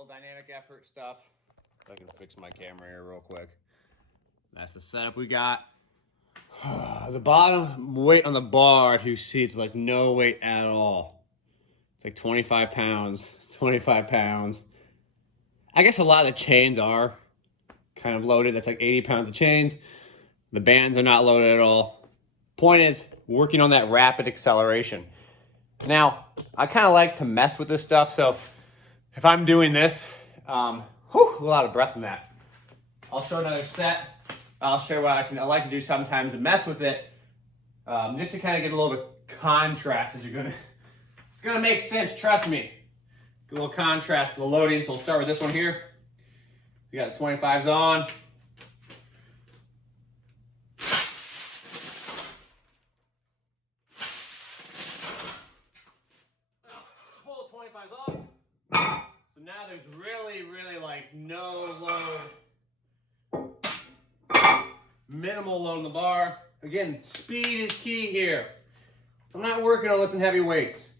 little dynamic effort stuff. If I can fix my camera here real quick. That's the setup we got. The bottom weight on the bar, if you see, it's like no weight at all. It's like 25 pounds, 25 pounds. I guess a lot of the chains are kind of loaded. That's like 80 pounds of chains. The bands are not loaded at all. Point is, working on that rapid acceleration. Now, I kind of like to mess with this stuff, so if I'm doing this, a little out of breath from that. I'll show another set. I'll share what I like to do sometimes to mess with it, just to kind of get a little bit of contrast. It's gonna make sense, trust me. Get a little contrast to the loading. So we'll start with this one here. We got the 25s on. Pull the 25s off. So now there's really like no load. Minimal load on the bar. Again, speed is key here. I'm not working on lifting heavy weights.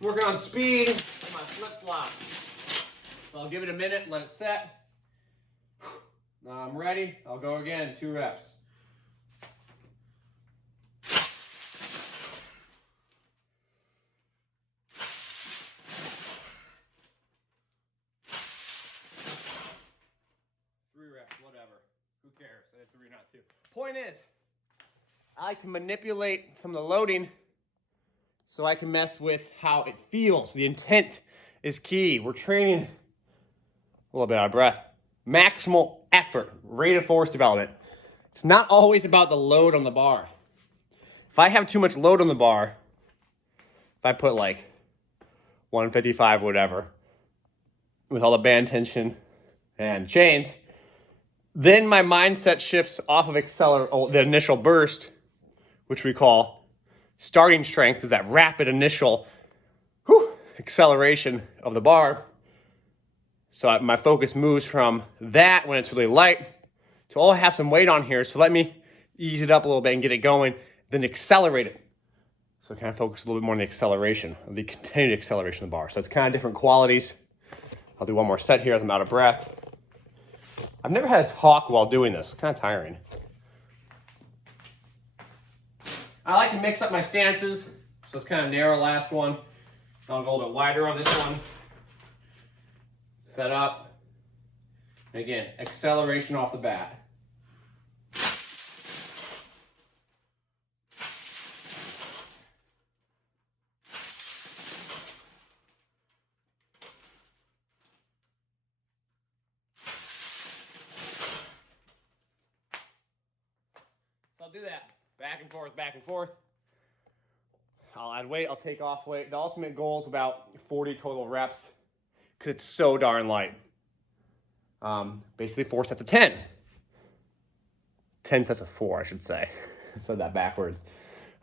I'm working on speed and my flip-flop. So I'll give it a minute, let it set. Now I'm ready. I'll go again, 2 reps. Who cares? I had 3, not 2. Point is, I like to manipulate some of the loading so I can mess with how it feels. The intent is key. We're training a little bit out of breath. Maximal effort, rate of force development. It's not always about the load on the bar. If I have too much load on the bar, if I put like 155, whatever, with all the band tension and chains, then my mindset shifts off of the initial burst, which we call starting strength, is that rapid initial acceleration of the bar. So my focus moves from that when it's really light to, I have some weight on here, so let me ease it up a little bit and get it going, then accelerate it. So I kind of focus a little bit more on the acceleration, the continued acceleration of the bar. So it's kind of different qualities. I'll do one more set here as I'm out of breath. I've never had to talk while doing this. It's kind of tiring. I like to mix up my stances. So it's kind of narrow last one. I'll go a little bit wider on this one. Set up. And again, acceleration off the bat. I'll do that. Back and forth, back and forth. I'll add weight, I'll take off weight. The ultimate goal is about 40 total reps because it's so darn light. Basically 4 sets of 10. 10 sets of 4, I should say. I said that backwards.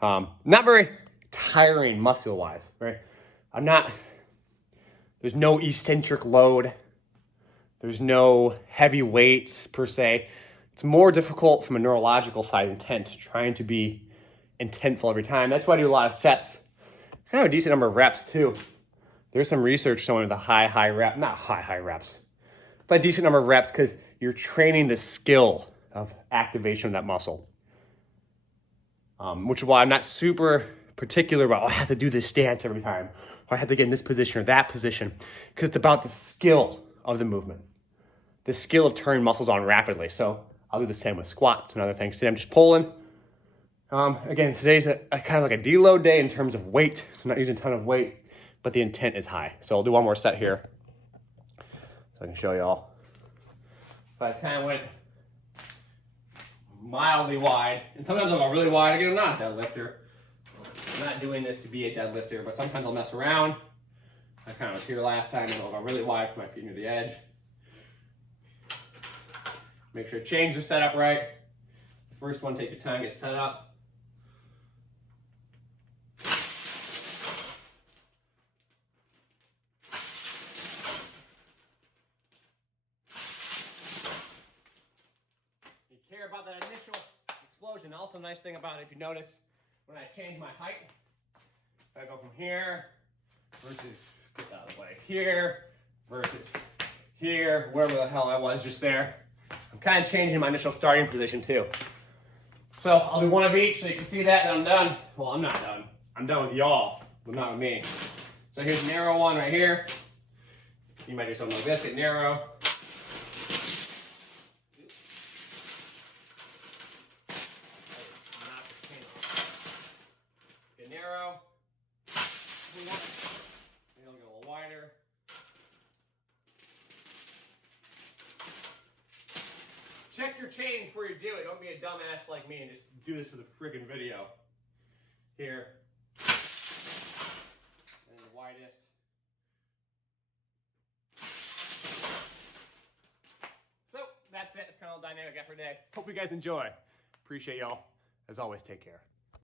Not very tiring muscle-wise, right? There's no eccentric load. There's no heavy weights per se. It's more difficult from a neurological side, intent, trying to be intentful every time. That's why I do a lot of sets. Kind of a decent number of reps too. There's some research showing the high reps, not high reps, but a decent number of reps because you're training the skill of activation of that muscle. Which is why I'm not super particular about, I have to do this stance every time, or I have to get in this position or that position, because it's about the skill of the movement, the skill of turning muscles on rapidly. So I'll do the same with squats and other things. Today I'm just pulling. Again, today's a kind of like a deload day in terms of weight. So I'm not using a ton of weight, but the intent is high. So I'll do one more set here so I can show y'all. But I kind of went mildly wide, and sometimes I'll go really wide. Again, I'm not a deadlifter. I'm not doing this to be a deadlifter, but sometimes I'll mess around. I kind of was here last time, and I'll go really wide, put my feet near the edge. Make sure chains are set up right. The first one, take your time, get set up. You care about that initial explosion. Also, a nice thing about it, if you notice, when I change my height, if I go from here versus, get out of the way, here, versus here, wherever the hell I was just there. I'm kind of changing my initial starting position too. So I'll do one of each so you can see that and I'm done. Well, I'm not done. I'm done with y'all, but not with me. So here's a narrow one right here. You might do something like this, get narrow. Get narrow. Maybe I'll get a little wider. Check your chains before you do it. Don't be a dumbass like me and just do this for the friggin' video. Here. And the widest. So, that's it. It's kind of all dynamic effort day. Hope you guys enjoy. Appreciate y'all. As always, take care.